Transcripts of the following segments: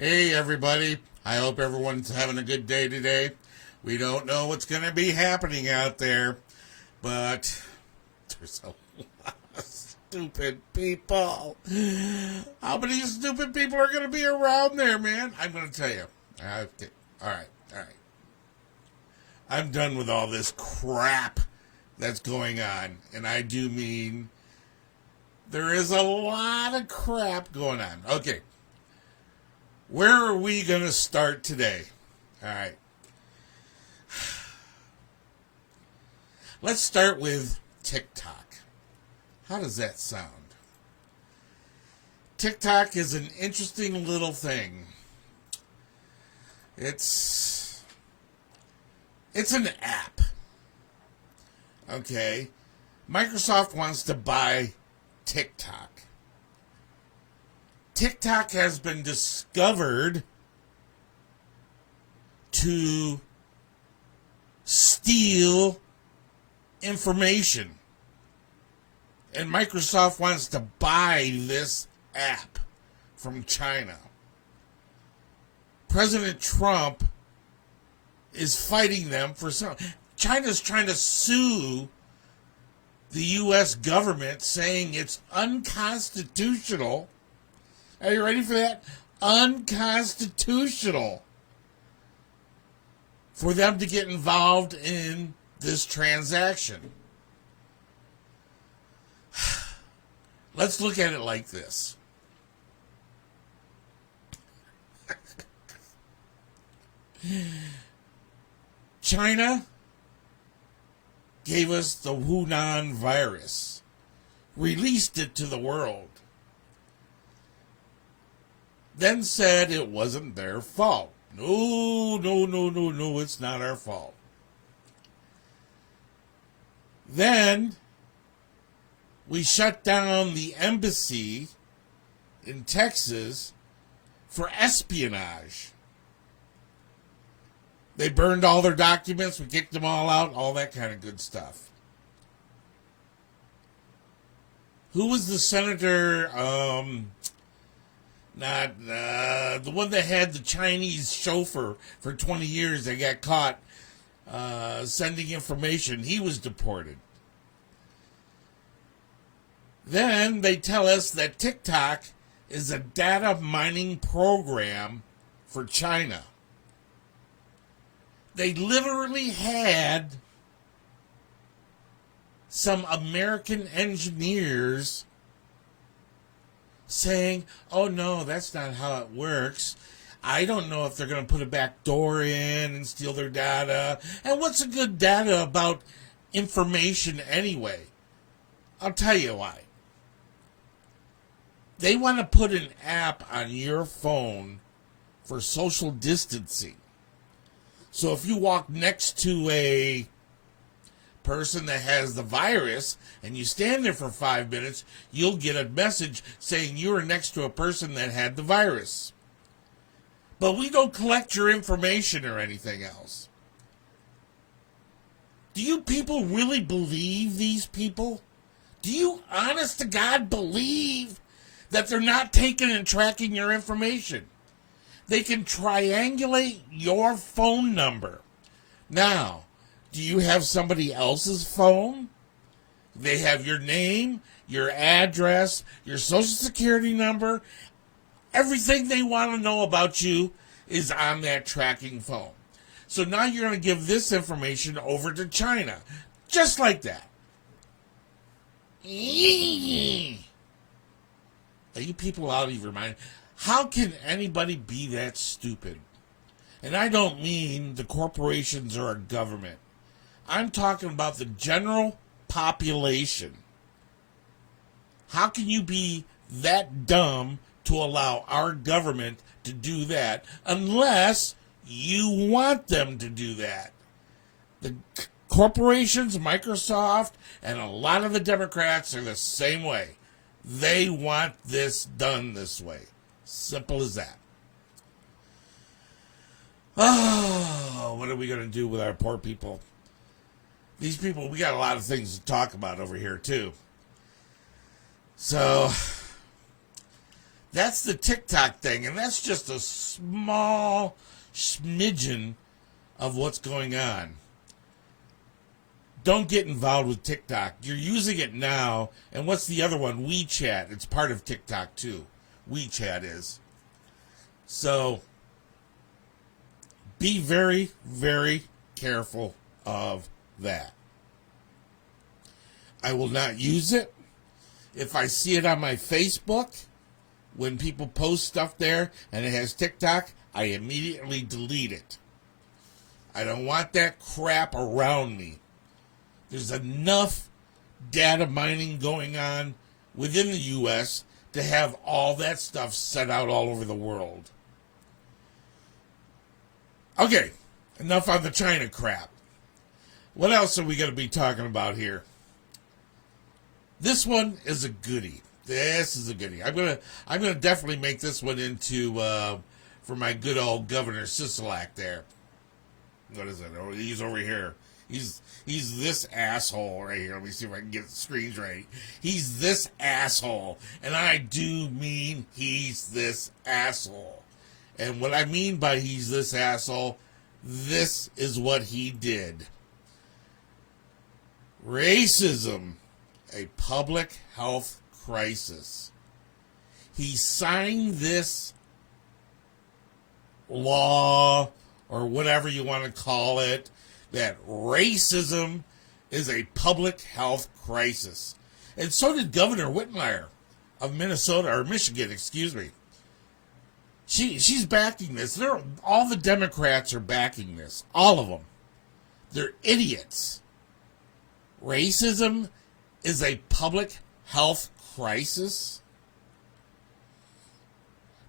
Hey everybody, I hope everyone's having a good day today. We don't know what's going to be happening out there, but there's a lot of stupid people. How many stupid people are going to be around there, man? I'm going to tell you. Okay. All right. I'm done with all this crap that's going on, and I do mean there is a lot of crap going on. Okay. Where are we going to start today? All right. Let's start with TikTok. How does that sound? TikTok is an interesting little thing. It's an app. Okay. Microsoft wants to buy TikTok. TikTok has been discovered to steal information. And Microsoft wants to buy this app from China. President Trump is fighting them for some. China's trying to sue the U.S. government, saying it's unconstitutional. Are you ready for that? Unconstitutional for them to get involved in this transaction. Let's look at it like this. China gave us the Wuhan virus, released it to the world, then said it wasn't their fault. No, it's not our fault. Then we shut down the embassy in Texas for espionage. They burned all their documents, we kicked them all out, all that kind of good stuff. Who was the senator, the one that had the Chinese chauffeur for 20 years that got caught sending information? He was deported. Then they tell us that TikTok is a data mining program for China. They literally had some American engineers saying, oh no, that's not how it works. I don't know if they're going to put a back door in and steal their data. And what's a good data about information anyway? I'll tell you why. They want to put an app on your phone for social distancing. So if you walk next to a person that has the virus and you stand there for 5 minutes, you'll get a message saying you were next to a person that had the virus. But we don't collect your information or anything else. Do you people really believe these people? Do you, honest to God, believe that they're not taking and tracking your information? They can triangulate your phone number. Now, do you have somebody else's phone? They have your name, your address, your social security number. Everything they want to know about you is on that tracking phone. So now you're going to give this information over to China. Just like that. Are you people out of your mind? How can anybody be that stupid? And I don't mean the corporations or our government. I'm talking about the general population. How can you be that dumb to allow our government to do that unless you want them to do that? The corporations, Microsoft, and a lot of the Democrats are the same way. They want this done this way. Simple as that. Oh, what are we going to do with our poor people? These people, we got a lot of things to talk about over here, too. So, That's the TikTok thing, and that's just a small smidgen of what's going on. Don't get involved with TikTok. You're using it now, and what's the other one? WeChat. It's part of TikTok too. WeChat is. So be very, very careful of that. I will not use it. If I see it on my Facebook, when people post stuff there and it has TikTok, I immediately delete it. I don't want that crap around me. There's enough data mining going on within the U.S. to have all that stuff set out all over the world. Okay, enough on the China crap. What else are we going to be talking about here? This one is a goodie. This is a goodie. I'm gonna definitely make this one into for my good old Governor Sisolak there. What is it? Oh, he's over here. He's this asshole right here. Let me see if I can get the screens right. He's this asshole, and I do mean he's this asshole. And what I mean by he's this asshole, this is what he did. Racism, a public health crisis. He signed this law, or whatever you want to call it, that racism is a public health crisis. And so did Governor Whitmire of Minnesota, or Michigan, excuse me. She's backing this. All the Democrats are backing this. All of them. They're idiots. Racism is a public health crisis?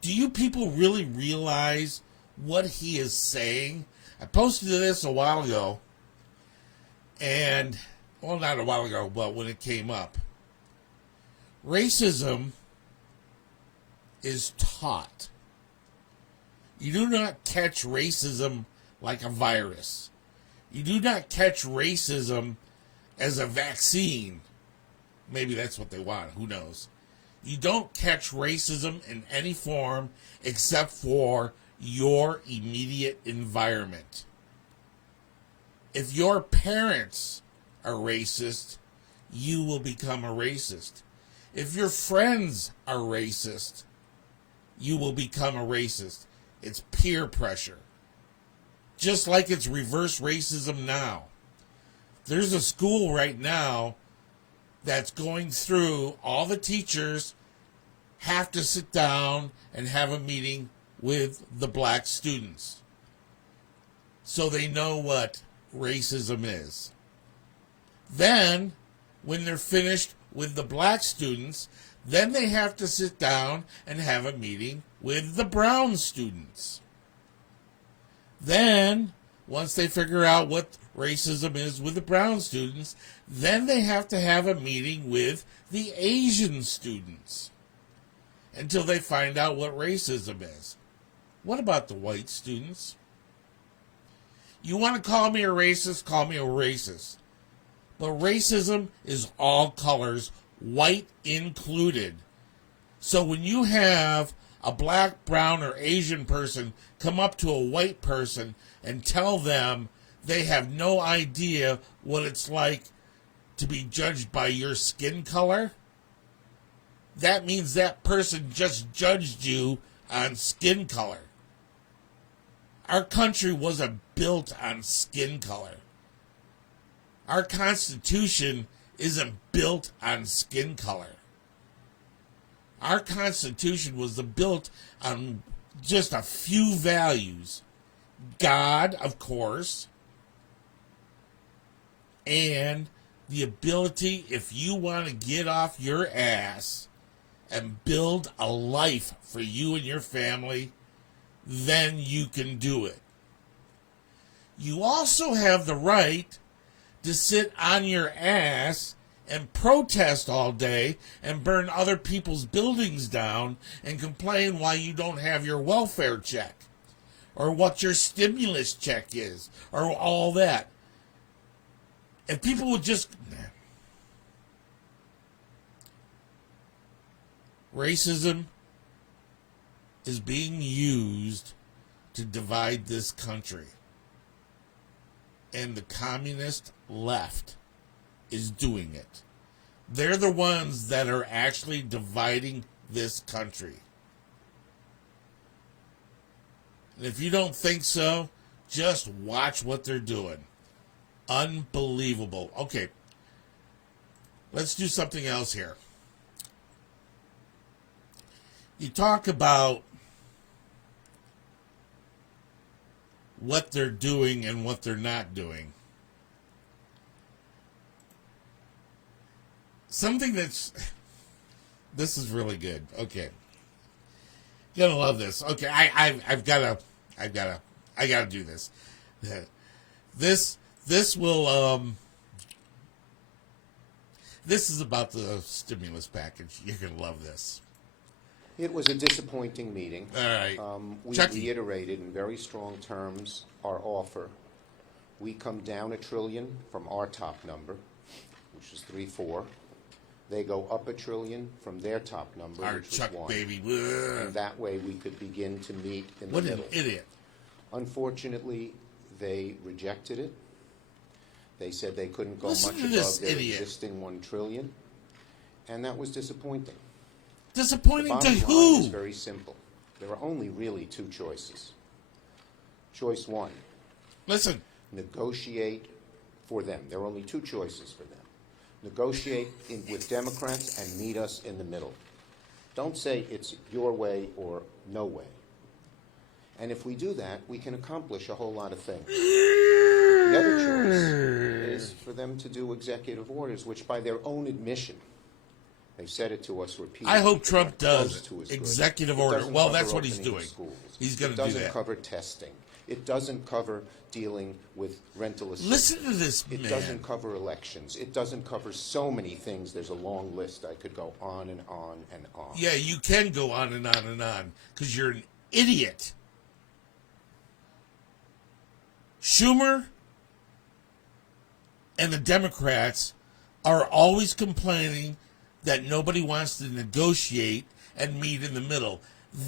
Do you people really realize what he is saying? I posted this a while ago, and, well, not a while ago, but when it came up. Racism is taught. You do not catch racism like a virus. You do not catch racism as a vaccine. Maybe that's what they want. Who knows? You don't catch racism in any form except for your immediate environment. If your parents are racist, you will become a racist. If your friends are racist, you will become a racist. It's peer pressure. Just like it's reverse racism now. There's a school right now that's going through, all the teachers have to sit down and have a meeting with the black students so they know what racism is. Then, when they're finished with the black students, then they have to sit down and have a meeting with the brown students. Then, once they figure out what racism is with the brown students, then they have to have a meeting with the Asian students until they find out what racism is. What about the white students? You want to call me a racist, call me a racist. But racism is all colors, white included. So when you have a black, brown, or Asian person come up to a white person and tell them they have no idea what it's like to be judged by your skin color, that means that person just judged you on skin color. Our country wasn't built on skin color. Our Constitution isn't built on skin color. Our Constitution was built on just a few values. God, of course, and the ability, if you want to get off your ass and build a life for you and your family, then you can do it. You also have the right to sit on your ass and protest all day and burn other people's buildings down and complain why you don't have your welfare check or what your stimulus check is or all that. If people would just... Racism is being used to divide this country. And the communist left is doing it. They're the ones that are actually dividing this country. And if you don't think so, just watch what they're doing. Unbelievable. Okay, let's do something else here. You talk about what they're doing and what they're not doing. Something that's... This is really good. Okay. You're gonna love this. Okay, I gotta do this. This will, this is about the stimulus package. You're gonna love this. It was a disappointing meeting. All right. We Chucky. reiterated in very strong terms our offer. We come down $1 trillion from our top number, which is 3.4. They go up $1 trillion from their top number, Our which Chuck was 1. baby. And that way we could begin to meet in the middle. What an idiot. Unfortunately, they rejected it. They said they couldn't go Listen much to above this their idiot. existing $1 trillion, and that was disappointing. Disappointing The to bottom line who? is very simple. There are only really 2 choices. Choice 1, Listen, negotiate for them. There are only 2 choices for them. Negotiate with Democrats and meet us in the middle. Don't say it's your way or no way. And if we do that, we can accomplish a whole lot of things. The other choice is for them to do executive orders, which by their own admission, they've said it to us repeatedly. I hope Trump they're not does close to as executive good. It order. doesn't Well, cover that's what he's opening doing. schools. He's going to do It doesn't that. cover testing. It doesn't cover dealing with rental assistance. Listen to this It man. doesn't cover elections. It doesn't cover so many things. There's a long list. I could go on and on and on. Yeah, you can go on and on and on because you're an idiot. Schumer and the Democrats are always complaining that nobody wants to negotiate and meet in the middle.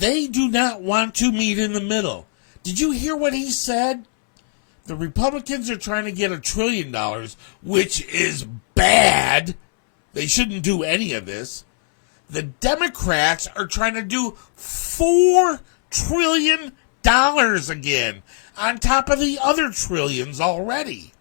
They do not want to meet in the middle. Did you hear what he said? The Republicans are trying to get $1 trillion, which is bad. They shouldn't do any of this. The Democrats are trying to do $4 trillion again, on top of the other trillions already.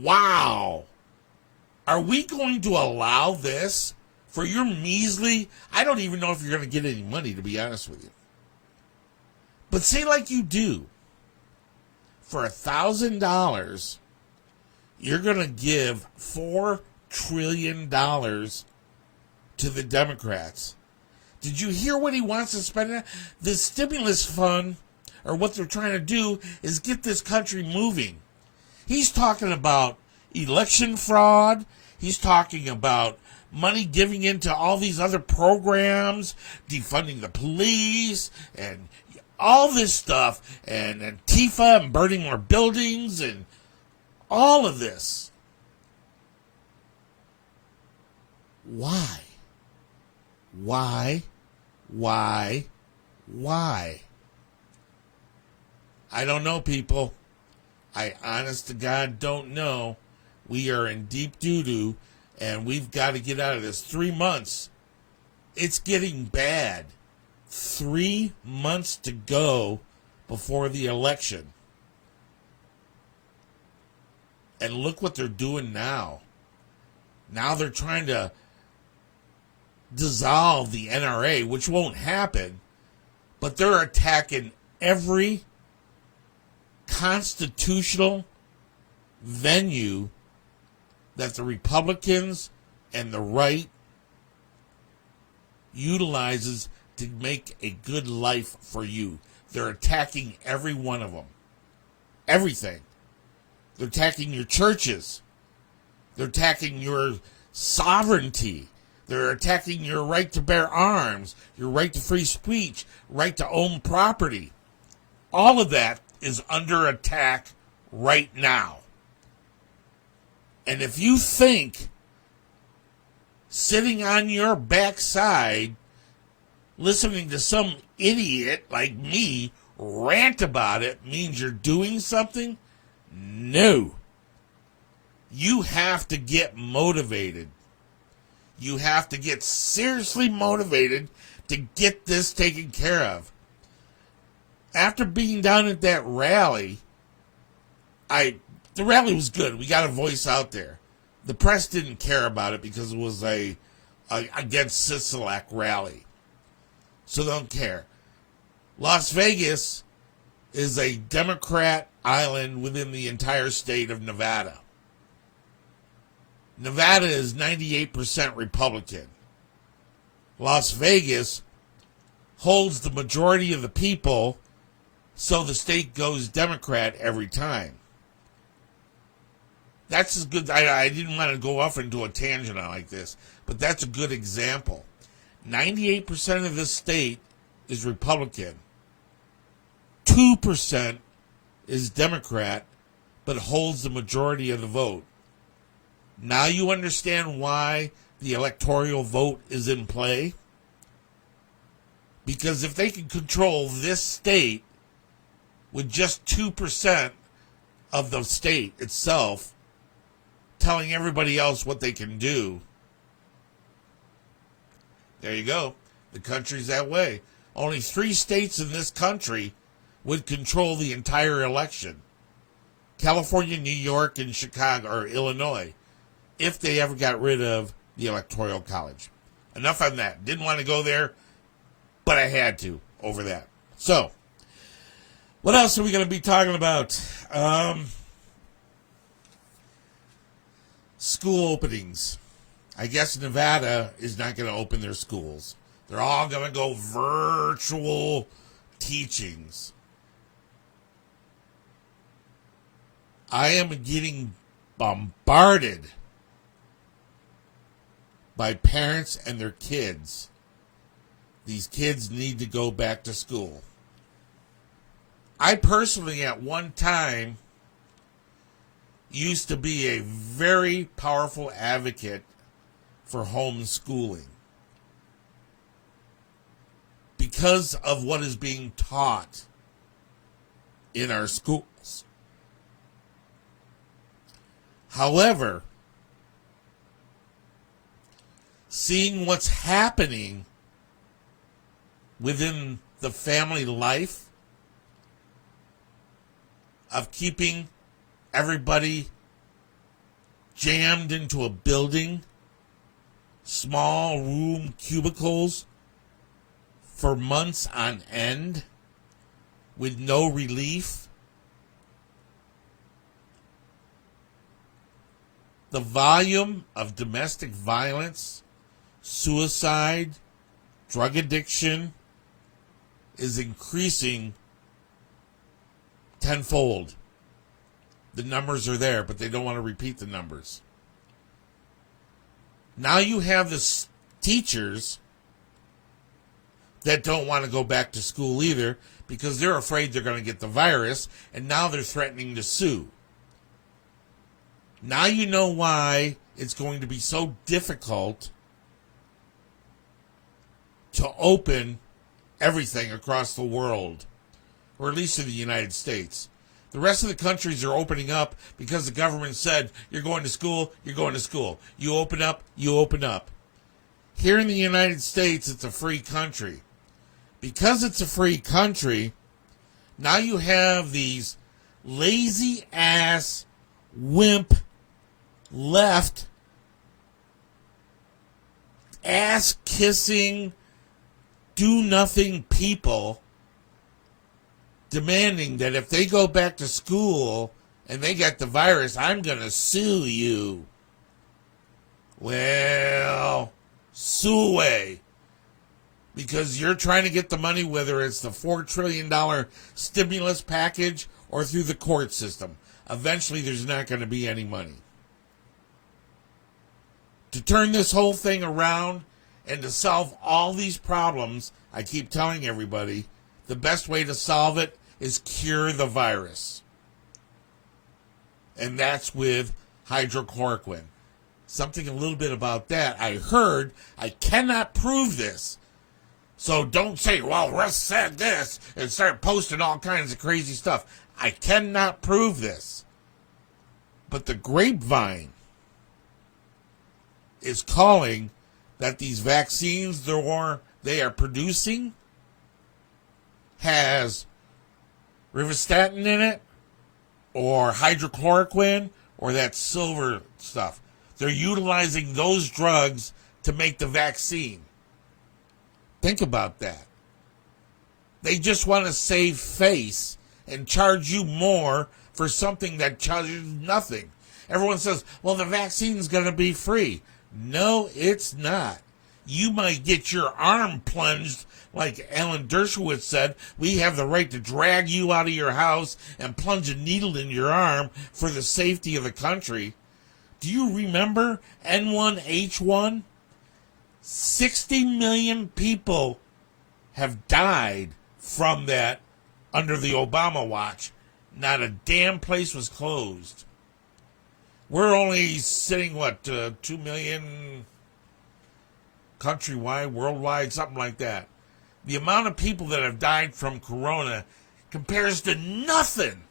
Wow. Are we going to allow this for your measly... I don't even know if you're going to get any money, to be honest with you. But say like you do. For $1,000, you're going to give $4 trillion to the Democrats. Did you hear what he wants to spend it? The stimulus fund, or what they're trying to do, is get this country moving. He's talking about election fraud. He's talking about money giving into all these other programs, defunding the police, and all this stuff, and Antifa, and burning more buildings, and all of this. Why? Why? I don't know, people. I honest to God don't know. We are in deep doo-doo, and we've got to get out of this. 3 months. It's getting bad. 3 months to go before the election. And look what they're doing now. Now they're trying to dissolve the NRA, which won't happen, but they're attacking every constitutional venue that the Republicans and the right utilizes to make a good life for you. They're attacking every one of them. Everything. They're attacking your churches. They're attacking your sovereignty. They're attacking your right to bear arms, your right to free speech, right to own property. All of that is under attack right now. And if you think sitting on your backside listening to some idiot like me rant about it means you're doing something. No. You have to get motivated. You have to get seriously motivated to get this taken care of. After being down at that rally, the rally was good. We got a voice out there. The press didn't care about it because it was a against Sisolak rally. So they don't care. Las Vegas is a Democrat island within the entire state of Nevada. Nevada is 98% Republican. Las Vegas holds the majority of the people, so the state goes Democrat every time. That's as good. I didn't want to go off into a tangent like this, but that's a good example. 98% of this state is Republican. 2% is Democrat, but holds the majority of the vote. Now you understand why the electoral vote is in play? Because if they can control this state with just 2% of the state itself, telling everybody else what they can do, there you go. The country's that way. Only 3 states in this country would control the entire election. California, New York, and Chicago, or Illinois, if they ever got rid of the Electoral College. Enough on that. Didn't want to go there, but I had to over that. So, what else are we going to be talking about? School openings. I guess Nevada is not going to open their schools. They're all going to go virtual teachings. I am getting bombarded by parents and their kids. These kids need to go back to school. I personally, at one time, used to be a very powerful advocate for homeschooling because of what is being taught in our schools. However, seeing what's happening within the family life of keeping everybody jammed into a building, small room cubicles for months on end with no relief. The volume of domestic violence, suicide, drug addiction is increasing tenfold. The numbers are there, but they don't want to repeat the numbers. Now you have the teachers that don't want to go back to school either because they're afraid they're going to get the virus, and now they're threatening to sue. Now you know why it's going to be so difficult to open everything across the world, or at least in the United States. The rest of the countries are opening up because the government said, you're going to school, you're going to school. You open up, you open up. Here in the United States, it's a free country. Because it's a free country, now you have these lazy-ass, wimp, left, ass-kissing, do-nothing people demanding that if they go back to school and they got the virus, I'm going to sue you. Well, sue away. Because you're trying to get the money, whether it's the $4 trillion stimulus package or through the court system. Eventually, there's not going to be any money. To turn this whole thing around and to solve all these problems, I keep telling everybody, the best way to solve it is cure the virus. And that's with hydrochloroquine. Something a little bit about that. I heard, I cannot prove this. So don't say, well, Russ said this, and start posting all kinds of crazy stuff. I cannot prove this. But the grapevine is calling that these vaccines they are producing has rivastatin in it, or hydrochloroquine, or that silver stuff. They're utilizing those drugs to make the vaccine. Think about that. They just want to save face and charge you more for something that charges nothing. Everyone says, well, the vaccine's going to be free. No, it's not. You might get your arm plunged, like Alan Dershowitz said. We have the right to drag you out of your house and plunge a needle in your arm for the safety of the country. Do you remember N1H1? 60 million people have died from that under the Obama watch. Not a damn place was closed. We're only sitting, 2 million countrywide, worldwide, something like that. The amount of people that have died from corona compares to nothing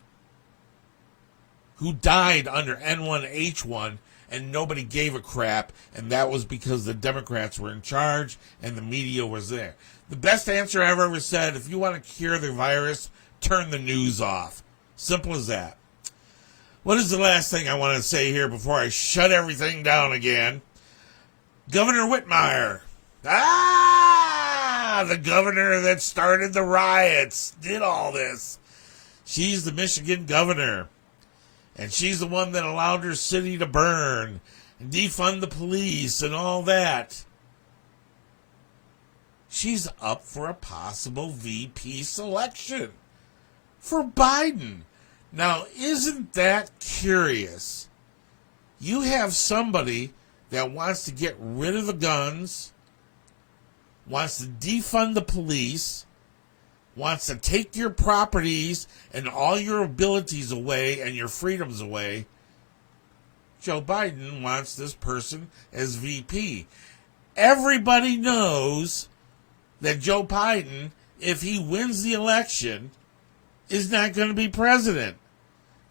who died under N1H1, and nobody gave a crap, and that was because the Democrats were in charge and the media was there. The best answer I've ever said, if you want to cure the virus, turn the news off. Simple as that. What is the last thing I want to say here before I shut everything down again? Governor Whitmire. The governor that started the riots, did all this. She's the Michigan governor. And she's the one that allowed her city to burn and defund the police and all that. She's up for a possible VP selection for Biden. Now, isn't that curious? You have somebody that wants to get rid of the guns, wants to defund the police, wants to take your properties and all your abilities away and your freedoms away. Joe Biden wants this person as VP. Everybody knows that Joe Biden, if he wins the election, is not going to be president.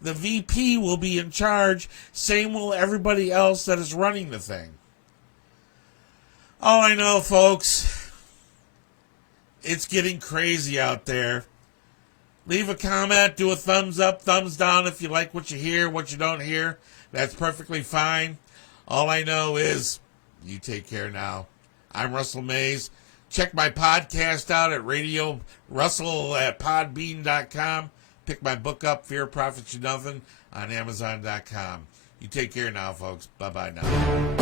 The VP will be in charge. Same will everybody else that is running the thing. All I know, folks, it's getting crazy out there. Leave a comment, do a thumbs up, thumbs down if you like what you hear, what you don't hear. That's perfectly fine. All I know is you take care now. I'm Russell Mays. Check my podcast out at Radio Russell at podbean.com. Pick my book up, Fear Profits You Nothing, on Amazon.com. You take care now, folks. Bye-bye now.